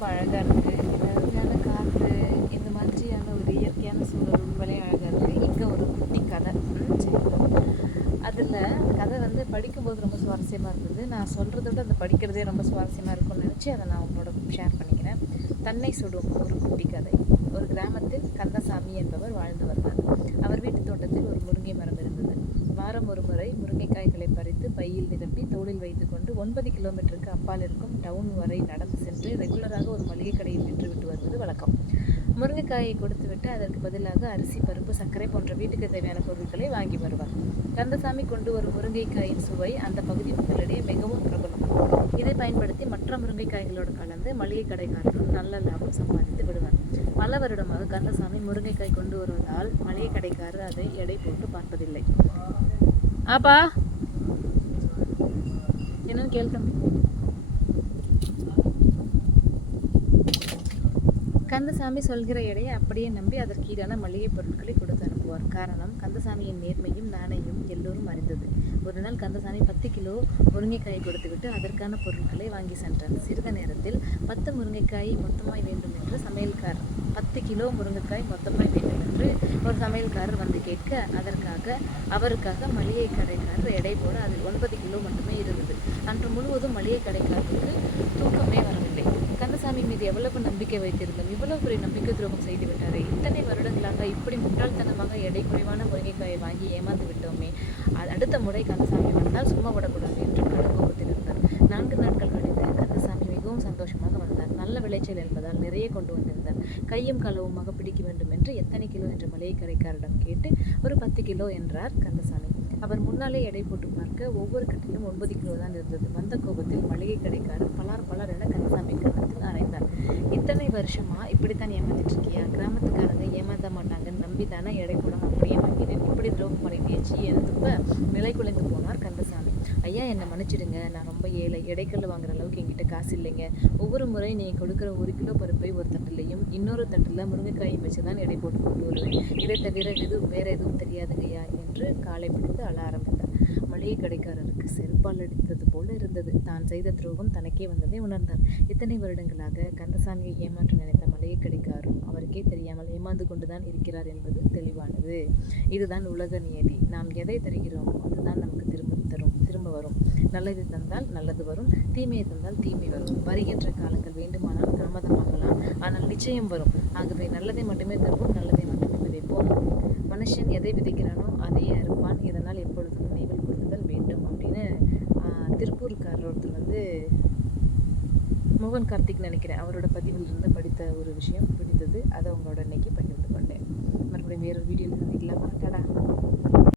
ரொம்ப அழகாக இருக்குது. அருமையான காற்று, இந்த மாதிரியான ஒரு இயற்கையான சூழல் உண்மையிலே அழகாக இருக்குது. இங்கே ஒரு குட்டி கதை. சரி, அதில் கதை வந்து படிக்கும்போது ரொம்ப சுவாரஸ்யமாக இருந்தது. நான் சொல்கிறத விட அந்த படிக்கிறதே ரொம்ப சுவாரஸ்யமாக இருக்கும்னு நினச்சி அதை நான் உங்களோட ஷேர் பண்ணிக்கிறேன். தன்னை சுடும் ஒரு குட்டி கதை. ஒரு கிராமத்தில் கந்தசாமி என்பவர் வாழ்ந்து வந்தார். அவர் வீட்டு தோட்டத்தில் ஒரு முருங்கை மரம் இருந்தது. வாரம் ஒரு முறை முருங்கைக்காய்களை பறித்து பையில் நிரப்பி தோளில் வைத்துக்கொண்டு 9 கிலோமீட்டருக்கு அப்பால் இருக்கும் டவுன் வரை நடந்து சென்று ரெகுலராக ஒரு மளிகை கடையில் விற்றுவிட்டு வருவது வழக்கம். முருங்கைக்காயை கொடுத்துவிட்டு அதற்கு பதிலாக அரிசி, பருப்பு, சர்க்கரை போன்ற வீட்டுக்கு தேவையான பொருட்களை வாங்கி வருவார். கந்தசாமி கொண்டு வரும் முருங்கைக்காயின் சுவை அந்த பகுதி மக்களிடையே மிகவும் பிரபலம். இதை பயன்படுத்தி மற்ற முருங்கைக்காய்களோடு கலந்து மளிகை கடைக்காரர்கள் நல்ல லாபம் சம்பாதித்து விடுவார். பல வருடமாக கந்தசாமி முருங்கைக்காய் கொண்டு வருவதால் மளிகை கடைக்காரர் அதை எடை போட்டு பார்ப்பதில்லை. ஆப்பா என்னன்னு கேள் தம்பி. கந்தசாமி சொல்கிற எடையை அப்படியே நம்பி அதற்கு ஈடான மளிகை பொருட்களை கொடுத்து அனுப்புவார். காரணம், கந்தசாமியின் நேர்மையும் நாணயம் எல்லோரும் அறிந்தது. ஒரு நாள் கந்தசாமி 10 கிலோ முருங்கைக்காயை கொடுத்துவிட்டு அதற்கான பொருட்களை வாங்கி சென்றார். சிறிது நேரத்தில் 10 முருங்கைக்காய் மொத்தமாய் வேண்டும் என்று சமையல்காரர் 10 கிலோ முருங்கைக்காய் மொத்தமாய் வேண்டும் என்று ஒரு சமையல்காரர் வந்து கேட்க, அவருக்காக மளிகை கடைக்காரர் எடை போட அதில் 9 கிலோ மட்டுமே இருந்தது. அன்று முழுவதும் மளிகை கடைக்காரருக்கு தூக்கமே வரவில்லை. கந்தசாமி மீது எவ்வளவு நம்பிக்கை வைத்திருந்தோம், இவ்வளவு பெரிய நம்பிக்கை துரோகம் செய்து விட்டாரே, இத்தனை வருடங்களாக இப்படி முட்டாள்தனமாக எடை குறைவான முருங்கைக்காயை வாங்கி ஏமாந்து விட்டோமே, அடுத்த முறை கந்தசாமி வந்தால் சும்மா விடக்கூடாது என்று கடுங்கோபத்தில் இருந்தார். 4 நாட்கள் கழித்து கந்தசாமி மிகவும் சந்தோஷமாக வந்தார். நல்ல விளைச்சல் என்பதால் நிறைய கொண்டு வந்திருந்தார். கையும் களவுமாக பிடிக்க வேண்டும் என்று எத்தனை கிலோ என்று மளிகை கடைக்காரரிடம் கேட்டு ஒரு 10 கிலோ என்றார் கந்தசாமி. அவர் முன்னாலே எடை போட்டு பார்க்க ஒவ்வொரு கட்டிலும் 9 கிலோ தான் இருந்தது. வந்த கோபத்தில் மளிகை கடைக்காரர் பலார் என கந்தசாமி கன்னத்தில் அரைந்தார். இத்தனை வருஷமா இப்படித்தான் ஏமாத்திட்டு இருக்கியா? கிராமத்துக்காரங்க ஏமாத்த மாட்டாங்கன்னு நம்பி தானே எடை போடாம அப்படியே வாங்கினேன், இப்படி துரோகம் பண்ணிட்டேச்சு என நிலை குலைந்து போனார் கந்தசாமி. ஐயா, என்னை மன்னிச்சிடுங்க, நான் ரொம்ப ஏழை, எடைக்கல் வாங்குற அளவுக்கு என்கிட்ட காசு இல்லைங்க. ஒவ்வொரு முறை நீங்கள் கொடுக்குற 1 கிலோ பருப்பை ஒரு தட்டுலையும் இன்னொரு தட்டில் முருங்கைக்காயும் வச்சு தான் எடை போட்டு கொண்டு வருவேன். இதை தவிர வேற எதுவும் தெரியாதுங்கய்யா என்று காலை பிடித்து அழ ஆரம்பித்தார். மளிகை கடைக்காரருக்கு செருப்பால் அடித்தது போல இருந்தது. தான் செய்த துரோகம் தனக்கே வந்ததை உணர்ந்தார். இத்தனை வருடங்களாக கந்தசாமியை ஏமாற்ற நினைத்த மளிகை கடைக்காரரும் அவருக்கே தெரியாமல் ஏமாந்து கொண்டுதான் இருக்கிறார் என்பது தெளிவானது. இதுதான் உலக நியதி. நாம் எதை தருகிறோமோ அதுதான் நமக்கு திரும்ப வரும். நல்லது தந்தால் நல்லது வரும், தீமையை தந்தால் தீமை வரும். வருகின்ற காலங்கள் வேண்டுமானால் தாமதமாகலாம், ஆனால் நிச்சயம் வரும். ஆகவே நல்லதை மட்டுமே தருவோம், நல்லதை மட்டுமே விதைப்போம். மனுஷன் எதை விதைக்கிறானோ அதையே அறுப்பான். இதனால் எப்பொழுதும் நினைவில் கொள்ளுதல் வேண்டும் அப்படின்னு திருப்பூர்காரர் ஒருத்தர் வந்து மோகன் கார்த்திக் நினைக்கிறேன், அவரோட பதிவில் இருந்து படித்த ஒரு விஷயம் பிடித்தது. அதை உங்களோட இன்னைக்கு பகிர்ந்து கொண்டேன். மறுபடியும் வேறொரு வீடியோவில் சந்திக்கலாமா? டாடா.